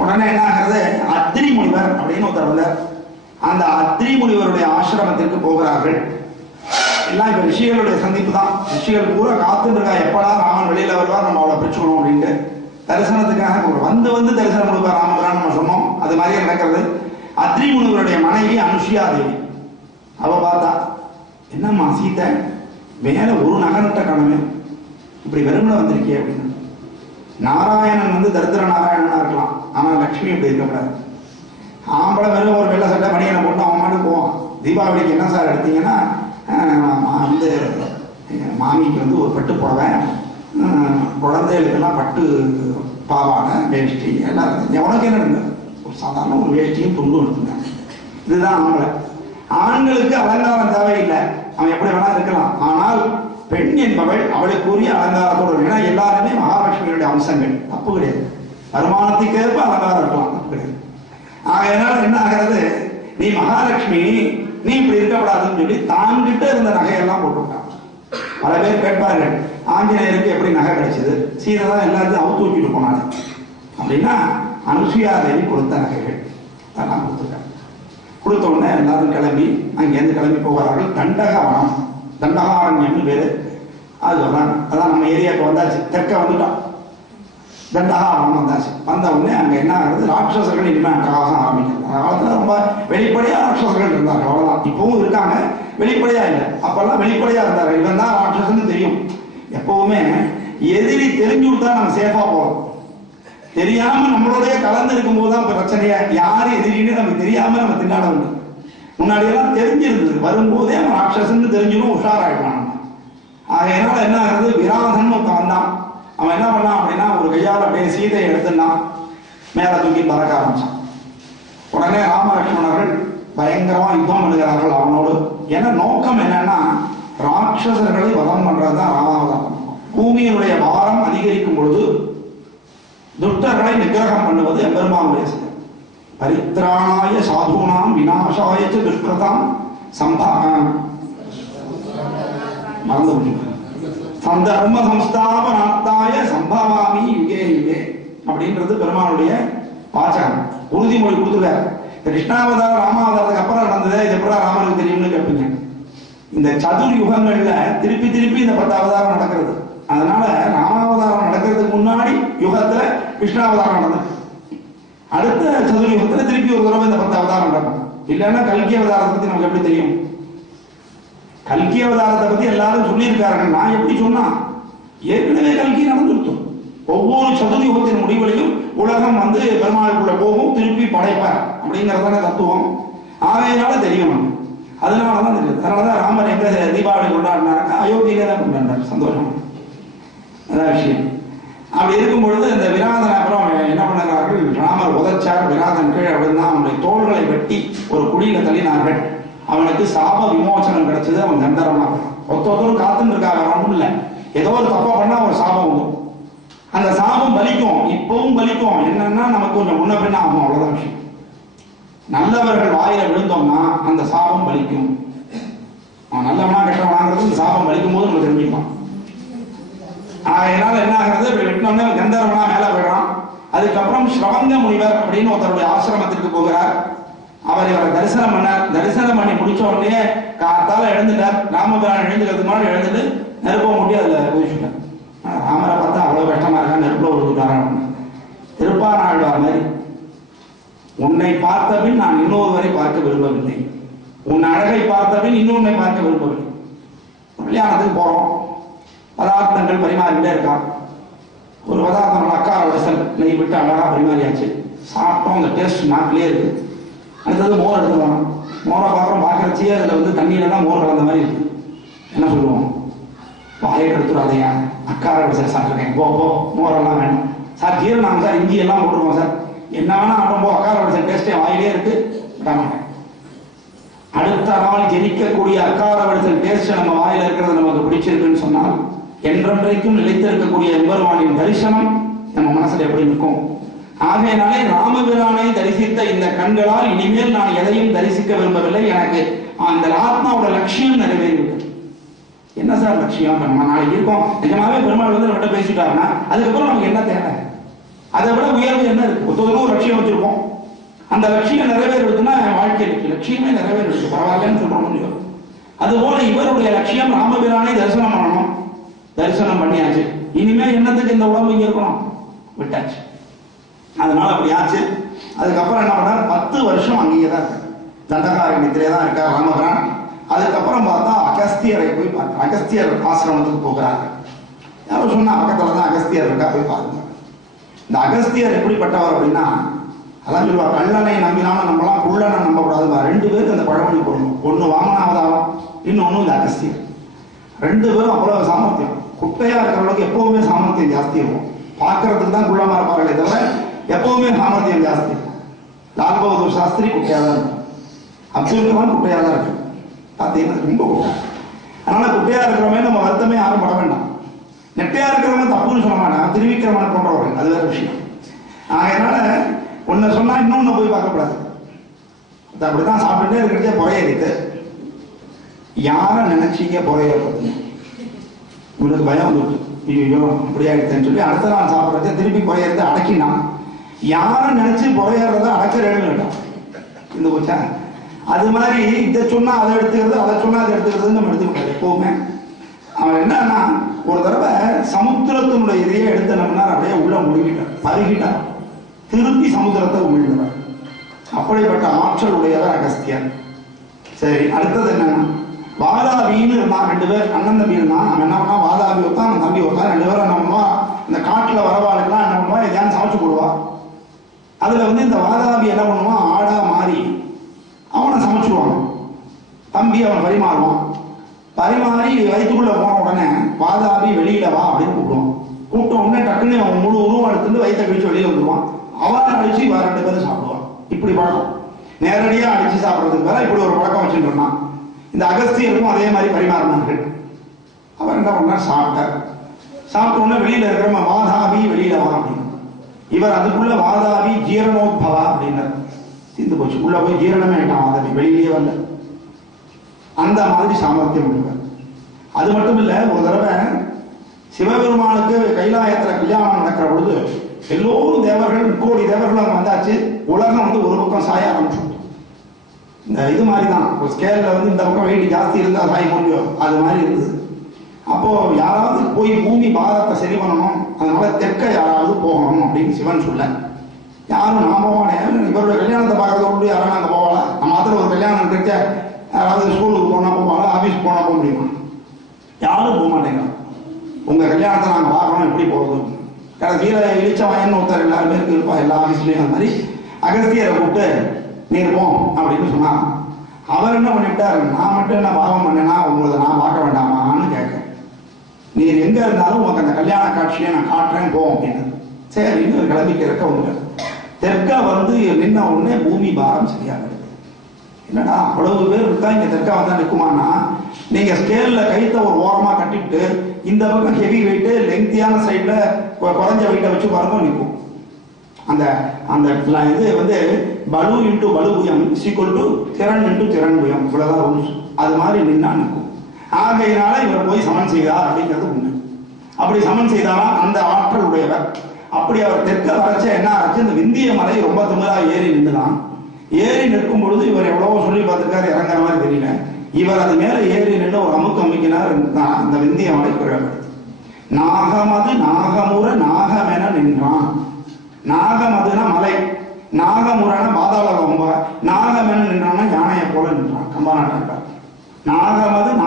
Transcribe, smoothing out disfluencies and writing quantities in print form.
உடனே என்ன ஆகிறது, அத்ரி முனிவர் அப்படின்னு ஒருத்தர் வந்தார். அந்த அத்ரி முனிவருடைய ஆசிரமத்திற்கு போகிறார்கள். எல்லாம் இப்ப ரிஷிகளுடைய சந்திப்பு தான். ரிஷிகள் பூரா காத்துட்டு இருக்கா, எப்படா ராமன் வெளியில வருவார், நம்ம அவளை பிரிச்சுக்கணும் அப்படின்ட்டு. தரிசனத்துக்காக வந்து வந்து தரிசனம் கொடுப்பார் ராமபிரான் நம்ம சொன்னோம். அது மாதிரியே நடக்கிறது. அத்ரி முனிவருடைய மனைவி அனுஷியா தேவி, அவ பார்த்தா, என்னம்மா சீதை மேல ஒரு நகரட்ட கடமை, இப்படி வெறுமனை வந்திருக்கிய அப்படின்னு. நாராயணன் வந்து தரித்திர நாராயணனா இருக்கலாம், ஆனா லட்சுமி இப்படி இருக்கக்கூடாது. ஆம்பளை வெறும் ஒரு வெள்ளை சட்டை மணியனை போட்டு அவன் மாட்டு போவான். தீபாவளிக்கு என்ன சார் எடுத்தீங்கன்னா, வந்து மாமிக்கு வந்து ஒரு பட்டு புடவை, குழந்தைகளுக்கெல்லாம் பட்டு பாவாடை வேஷ்டி எல்லாம் இருந்துச்சு. உனக்கு என்ன இருந்தது, ஒரு சாதாரண ஒரு வேஷ்டியும் துண்டும் எடுத்துங்க. இதுதான் ஆம்பளை. ஆண்களுக்கு அலங்காரம் தேவையில்லை, அவன் எப்படி வேணா இருக்கலாம். ஆனால் பெண் என்பவள் அவளுக்குரிய அலங்காரத்தோடு, ஏன்னா எல்லாருமே மகாலட்சுமியுடைய அம்சங்கள், தப்பு கிடையாது. வருமானத்துக்கேற்ப அலங்காரம் இருக்கலாம், தப்பு கிடையாது. அதனால என்ன ஆகிறது, நீ மகாலட்சுமி, நீ இப்படி இருக்கக்கூடாதுன்னு சொல்லி தான்கிட்ட இருந்த நகையெல்லாம் போட்டுவிட்டான். பல பேர் கேட்பார்கள், ஆஞ்சநேயருக்கு எப்படி நகை கிடைச்சது, சீதை தான் எல்லாத்தையும் அவுத்து தூக்கிட்டு போனாங்க அப்படின்னா, அனுசுயா தேவி கொடுத்த நகைகள் அதெல்லாம் கொடுத்துருக்காங்க. கொடுத்த உடனே எல்லாரும் கிளம்பி அங்கேருந்து கிளம்பி போகிறார்கள். தண்டகவனம், தண்டகாரண்யம்னு பேரு. அது வர்றாங்க. அதான் நம்ம ஏரியாவுக்கு வந்தாச்சு, தெற்க வந்துட்டோம். தண்டகாவனம் வந்தாச்சு. வந்த உடனே அங்க என்ன ஆகுது, ராட்சசர்கள் இனிமே அட்டகாசம் ஆரம்பிக்கிறது. அந்த காலத்துல ரொம்ப வெளிப்படையா ராட்சசர்கள் இருந்தாங்க, அவ்வளவுதான். இப்பவும் இருக்காங்க, வெளிப்படையா இல்லை. அப்பெல்லாம் வெளிப்படையா இருந்தாரு. இவன் தான் ராட்சசன்னு தெரியும். எப்பவுமே எதிரி தெரிஞ்சு விட்டா நம்ம சேஃபா போறோம். தெரியாம நம்மளோடய கலந்து இருக்கும் போதுதான் பிரச்சனையா, யாரு எதிரின்னு நமக்கு தெரியாம நம்ம திண்டாட உண்டு. முன்னாடி எல்லாம் தெரிஞ்சிருந்தது, வரும்போதே அவன் ராட்சசன்னு தெரிஞ்சிடும், உஷாராயிட்டான். அதனால என்ன ஆகுது, விராதன் ஒருத்தன் வந்தான். அவன் என்ன பண்ணான் அப்படின்னா, ஒரு கையால் அப்படியே சீதையை எடுத்துனான், மேல தூக்கி பறக்க ஆரம்பிச்சான். உடனே ராமலட்சுமணர்கள் பயங்கரமா யுத்தம் பண்ணுகிறார்கள் அவனோடு. ஏன்னா நோக்கம் என்னன்னா, ராட்சசர்களை வதம் பண்றதுதான் ராமாவதாரம். பூமியினுடைய பாரம் அதிகரிக்கும் பொழுது துஷ்டர்களை நிகிரகம் பண்ணுவது எம்பெருமானுடைய செயல். பரித்ராணாய சாதுனாம் விநாசாய துஷ்கிருதாம் மறந்து சந்தர்ம சம்ஸ்தாபனாத்தாய சம்பவாமி யுகே யுகே அப்படின்றது பெருமானுடைய வாசகம். உறுதிமொழி கொடுத்துருக்காரு. கிருஷ்ணாவதாரம் ராமாவதாரத்துக்கு அப்புறம் நடந்தது, இது எப்படி ராமனுக்கு தெரியும்னு கேட்பீங்க. இந்த சதுர் யுகங்கள்ல திருப்பி திருப்பி இந்த 10 அவதாரம் நடக்கிறது. அதனால ராமாவதாரம் நடக்கிறதுக்கு முன்னாடி யுகத்துல கிருஷ்ணாவதாரம் நடந்தது. அடுத்த சதுர் யுகத்துல திருப்பி ஒரு தடவை இந்த 10 அவதாரம் நடக்கும். இல்லைன்னா கல்கி அவதாரத்தை பத்தி நமக்கு எப்படி தெரியும்? கல்கி அவதாரத்தை பத்தி எல்லாரும் சொல்லியிருக்கார்கள். நான் எப்படி சொன்னா, ஏற்கனவே கல்கி நடந்துருக்கும். ஒவ்வொரு சதுர்யுகத்தின் முடிவுலையும் உலகம் வந்து பெருமாளுக்குள்ள போகும், திருப்பி படைப்பார் அப்படிங்கறதான தத்துவம். ஆகையினால தெரியும். அதனாலதான் தெரியும். அதனாலதான் ராமர் எங்க தீபாவளி கொண்டாடினாங்க, அயோத்தியிலே தான் கொண்டாடினார். சந்தோஷம், அதான் விஷயம். அப்படி இருக்கும் பொழுது இந்த விராதன் அப்புறம் என்ன பண்ணுகிறார்கள், ராமர் உதச்சார். விராதன் கீழே அப்படின்னா அவனுடைய தோள்களை வெட்டி ஒரு குழியில தள்ளினார்கள். அவனுக்கு சாப விமோசனம் கிடைச்சது. அவன் கந்தரமா ஒருத்தரும் காத்துன்னு இருக்காங்க. ஒன்றும் இல்லை, ஏதோ ஒரு தப்பா பண்ணா ஒரு சாபம் உண்டு. அந்த சாபம் பலிக்கும், இப்பவும் பலிக்கும். என்னன்னா நமக்கு கொஞ்சம் முன்ன பின்ன ஆகும், அவ்வளவுதான் விஷயம். நல்லவர்கள் வாயில விழுந்தோம்னா அந்த சாபம் பலிக்கும். அவன் நல்லவனா கெட்டவனாங்கிறது இந்த சாபம் பலிக்கும் போது நம்ம தெரிஞ்சுக்கலாம். அதனால என்ன ஆகிறது, வெட்டினோடனே கந்தரவனா மேல போயிடறான். அதுக்கப்புறம் ஸ்ரவங்க முனிவர் அப்படின்னு ஒருத்தருடைய ஆசிரமத்திற்கு போகிறார். அவர் இவரை தரிசனம் பண்ணார். தரிசனம் பண்ணி முடிச்ச உடனே காத்தால எழுந்துட்டார். ராமபிரான் எழுந்துக்கிறதுக்கு முன்னாடி எழுந்துட்டு நெருப்ப மூட்டி அதுல குதிச்சுட்டார். ராமரை பார்த்தா அவ்வளவு கஷ்டமா இருக்கா, நெருப்புல விழுந்துட்டாரான். திருப்பானாழ்வார் மாதிரி, உன்னை பார்த்த பின் நான் இன்னொருவரை பார்க்க விரும்பவில்லை, உன் அழகை பார்த்த பின் இன்னொன்னை பார்க்க விரும்பவில்லை. கல்யாணத்துக்கு போறோம், பதார்த்தங்கள் பரிமாறிக்கிட்டே இருக்கான். ஒரு பதார்த்தம் அக்கார வடசல் நெய் விட்டு அழகா பரிமாறியாச்சு. சாப்பிட்டோம், அந்த டேஸ்ட் நாக்கிலே இருக்கு. அடுத்தது மோர் எடுத்துக்கலாம். மோரை பார்க்குறோம், பார்க்கறச்சியே அதில் வந்து தண்ணியிலலாம் மோர் கலந்த மாதிரி இருக்கு. என்ன சொல்லுவோம், வாயை எடுத்துடாதையா, அக்கார வடசல் சாப்பிட்ருக்கேன், போ மோரெல்லாம் வேணும் சார், ஜீரணம் சார், இஞ்சி எல்லாம் போட்டுருவோம் சார், என்ன வேணா ஆட்டம் போ, அக்கார வடசல் டேஸ்டே வாயிலே இருக்கு, விடாமாட்டேன். அடுத்த நாள் ஜெனிக்கக்கூடிய அக்கார வடசல் டேஸ்ட் நம்ம வாயில இருக்கிறது நமக்கு பிடிச்சிருக்குன்னு சொன்னால், என்றென்றைக்கும் நிலைத்திருக்கக்கூடிய எம்பெருமானின் தரிசனம் நம்ம மனசுல எப்படி இருக்கும்? ஆகையினாலே ராமபிரானை தரிசித்த இந்த கண்களால் இனிமேல் நான் எதையும் தரிசிக்க விரும்பவில்லை. எனக்கு அந்த ஆத்மாவோட லட்சியம் நிறைவேறிவிட்டது. என்ன சார் லட்சியம்? நம்ம நாளைக்கு இருக்கோம், நிஜமாவே பெருமாள் வந்து நம்மகிட்ட பேசிட்டாருன்னா அதுக்கப்புறம் நமக்கு என்ன தேவை? அதை விட உயர்வு என்ன இருக்கு? ஒருத்தரும் ஒரு லட்சியம் வச்சிருக்கோம், அந்த லட்சியம் நிறைவேறுதுன்னா வாழ்க்கை இருக்கு, லட்சியமே நிறைவேறிடுச்சு, பரவாயில்லன்னு சொல்றோம் முடியும். அதுபோல இவருடைய லட்சியம் ராமபிரானை தரிசனம் பண்ணணும். தரிசனம் பண்ணியாச்சு, இனிமே என்னத்துக்கு இந்த உடம்பு இங்க இருக்கணும், விட்டாச்சு. அதனால அப்படி ஆச்சு. அதுக்கப்புறம் என்ன பண்ணார், 10 வருஷம் அங்கேயே தான் இருக்கு, தண்டகாரண்யத்திலே தான் இருக்கார் ராமபிரான். அதுக்கப்புறம் பார்த்தா அகஸ்தியரை போய் பார்க்க, அகஸ்தியர் ஆசிரமத்துக்கு போகிறாங்க. யாரும் சொன்னா பக்கத்துல தான் அகஸ்தியர் இருக்கா, போய் பாருங்க. இந்த அகஸ்தியர் எப்படிப்பட்டவர் அப்படின்னா, அதான் சொல்லுவா, கள்ளனை நம்பினாலும் நம்பலாம், குள்ளனை நம்ப கூடாதுமா. 2 பேருக்கு அந்த பழமொழி போடணும். ஒன்னு வாமனாவதாரம், இன்னொன்னு இந்த அகஸ்தியர். 2 பேரும் அவ்வளவு சாமர்த்தியம். குட்டையா இருக்கிறவங்களுக்கு எப்பவுமே சாமர்த்தியம் ஜாஸ்தி இருக்கும். பார்க்கறதுக்கு தான் குள்ளமா இருப்பார்களே தவிர எப்பவுமே சாமர்த்தியம் ஜாஸ்தி இருக்கும். லால் பகதூர் சாஸ்திரி குட்டையா தான் இருக்கும், அப்துல் கலாம் குட்டையா தான் இருக்கு. பார்த்தீங்கன்னா ரொம்ப குட்டை. அதனால குட்டையா இருக்கிறவங்க நம்ம வருத்தமே யாரும் பட வேண்டாம். நெட்டையா இருக்கிறவங்க தப்புன்னு சொல்ல மாட்டாங்க, திருவிக்கிரமன் போன்றவர்கள், அது வேற விஷயம். அதனால ஒன்னு சொன்னா இன்னொன்னு போய் பார்க்கக்கூடாது. அப்படிதான் சாப்பிட்டுட்டே இருக்கிறதே புறையடித்து, யாரை நினைச்சீங்க புறைய பார்த்தீங்க, உங்களுக்கு பயம் வந்துட்டு, ஐயோ அப்படி ஆயிடுச்சுன்னு சொல்லி அடுத்த நாள் சாப்பிட்றத திருப்பி புறையறத அடக்கினான். யாரை நினைச்சு புறையறத அடக்கிறேன்னு கேட்டான். இந்த போச்சா, அது மாதிரி இதை சொன்னா அதை எடுத்துக்கிறது, அதை சொன்னா அதை எடுத்துக்கிறது நம்ம எடுத்துக்கூடாது எப்பவுமே. அவன் என்னன்னா, ஒரு தடவை சமுத்திரத்தினுடைய இதையே எடுத்தனம்னா அப்படியே உள்ள முழுகிட்டார், பருகிட்டார், திருப்பி சமுத்திரத்தை உமிழ்ந்தவர். அப்படிப்பட்ட ஆற்றல் உடையவர் அகஸ்தியர். சரி, அடுத்தது என்னன்னா, வாதாபின்னு இருந்தான். 2 பேர் அண்ணன் தம்பி இருந்தான். அவன் என்ன பண்ணா, வாதாபி ஒருத்தான், அவன் தம்பி ஒருத்தான். 2 பேரும் என்ன பண்ணுவா, இந்த காட்டுல வரவாளுக்கெல்லாம் என்ன பண்ணுவா, எதையாவது சமைச்சு போடுவா. அதுல இந்த வாதாபி என்ன பண்ணுவான், ஆடா மாறி அவனை சமைச்சுடுவான். தம்பி அவன் பரிமாறுவான். பரிமாறி வயிற்றுக்குள்ள போன உடனே வாதாபி வெளியில வா அப்படின்னு கூப்பிடுவான். கூப்பிட்ட உடனே டக்குன்னு அவன் முழு உருவம் எடுத்துட்டு வயிற்றை கழிச்சு வெளியில வந்துடுவான். அவனை அடிச்சு வேற 2 பேரும் சாப்பிடுவான். இப்படி பழக்கம். நேரடியா அடிச்சு சாப்பிட்றதுக்கு வேற இப்படி ஒரு பழக்கம் வச்சுட்டு இருந்தான். இந்த அகஸ்தியருக்கும் அதே மாதிரி பரிமாறினார்கள். அவர் என்ன பண்ணார், சாப்பிட்டார். சாப்பிட்ட உடனே வெளியில இருக்கிற வாதாபி வெளியில வா அப்படின்னு. இவர் அதுக்குள்ள வாதாபி ஜீரணோத்பவா அப்படின்னார். தீர்ந்து போச்சு, உள்ள போய் ஜீரணமே ஆயிட்டான் வாதாபி, வெளியிலேயே வரல. அந்த மாதிரி சாமர்த்தியம் உள்ளவர். அது மட்டும் இல்ல, ஒரு தடவை சிவபெருமானுக்கு கைலாயத்துல கல்யாணம் நடக்கிற பொழுது எல்லோரும் தேவர்கள், 1 கோடி தேவர்கள் அங்க வந்தாச்சு. உலகம் ஒரு பக்கம் சாய ஆரம்பிச்சு. இந்த இது மாதிரி தான் ஒரு ஸ்கேல்ல இந்த பக்கம் வெயிட் ஜாஸ்தி இருந்தா சாய முடியும், அது மாதிரி இருந்தது. அப்போ யாராவது போய் பூமி பாரத்தை சரி பண்ணணும், அதனால தெற்க யாராவது போகணும் அப்படின்னு சிவன் சொல்ல, யாரும் நான் போவானே, இவருடைய கல்யாணத்தை பார்க்கறது யாரும் அங்கே போவாளா, நம்ம மாத்திரம் ஒரு கல்யாணம் இருக்க யாராவது ஸ்கூலுக்கு போனா போவாளா, ஆபீஸ் போனா போக முடியுமா, யாரும் போக மாட்டேங்கிறான். உங்க கல்யாணத்தை நாங்கள் பார்க்கணும், எப்படி போகிறது. கடைசியில இழிச்சவன் ஒருத்தர் எல்லாருமே இருப்பா, எல்லா ஆபீஸ்லயும். அந்த மாதிரி அகஸ்தியரை கூப்பிட்டு நீர் போம் அப்படின்னு சொன்னான். அவர் என்ன பண்ணிவிட்டாரு, நான் மட்டும் என்ன பாவம் பண்ணேன்னா உங்களை நான் பார்க்க வேண்டாமான்னு கேட்க, நீர் எங்க இருந்தாலும் உனக்கு அந்த கல்யாண காட்சியை நான் காட்டுறேன் போம் அப்படின்னு. சரின்னு கிளம்பி தெற்க வந்துட்டார். தெற்க நின்ன உடனே பூமி பாரம் சரியாக. என்னடா அவ்வளவு பேர் இருக்கா, இங்க தெற்க வந்தா நிற்குமானா, நீங்க ஸ்கேல்ல கைத்த ஒரு ஓரமா கட்டிட்டு இந்த பக்கம் ஹெவி வெயிட் லெங்க்தியான சைட்ல குறைஞ்ச வெயிட்டை வச்சு பாருங்க நிற்கும். அந்த அந்த இது பலு இன்டு பலுபுயம் சீக்குவல் டு திறன் இன்டு திறன் புயம், இவ்வளவுதான் ரூல்ஸ். அது மாதிரி நின்னா நிற்கும். ஆகையினால இவர் போய் சமன் செய்தார் அப்படிங்கிறது உண்டு. அப்படி சமன் செய்தாரா அந்த ஆற்றல் உடையவர். அப்படி அவர் தெற்க வரைச்ச என்ன ஆச்சு, இந்த விந்திய மலை ரொம்ப திமிரா ஏறி நின்றுதான். ஏறி நிற்கும் பொழுது இவர் எவ்வளவோ சொல்லி பார்த்துருக்காரு, இறங்குற மாதிரி தெரியல. இவர் அது மேல ஏறி நின்று ஒரு அமுக்கு அமுக்கினார். அந்த விந்திய மலை குழப்படுது. நாகமது நாகமுற நாகமென நின்றான். நாகமதுனா மலை, நாகமுறனா பாதாள ரொம்ப, நாகமென நின்றான்னா யானையை போல நின்றான். கம்பாநாட்டார் நாகமது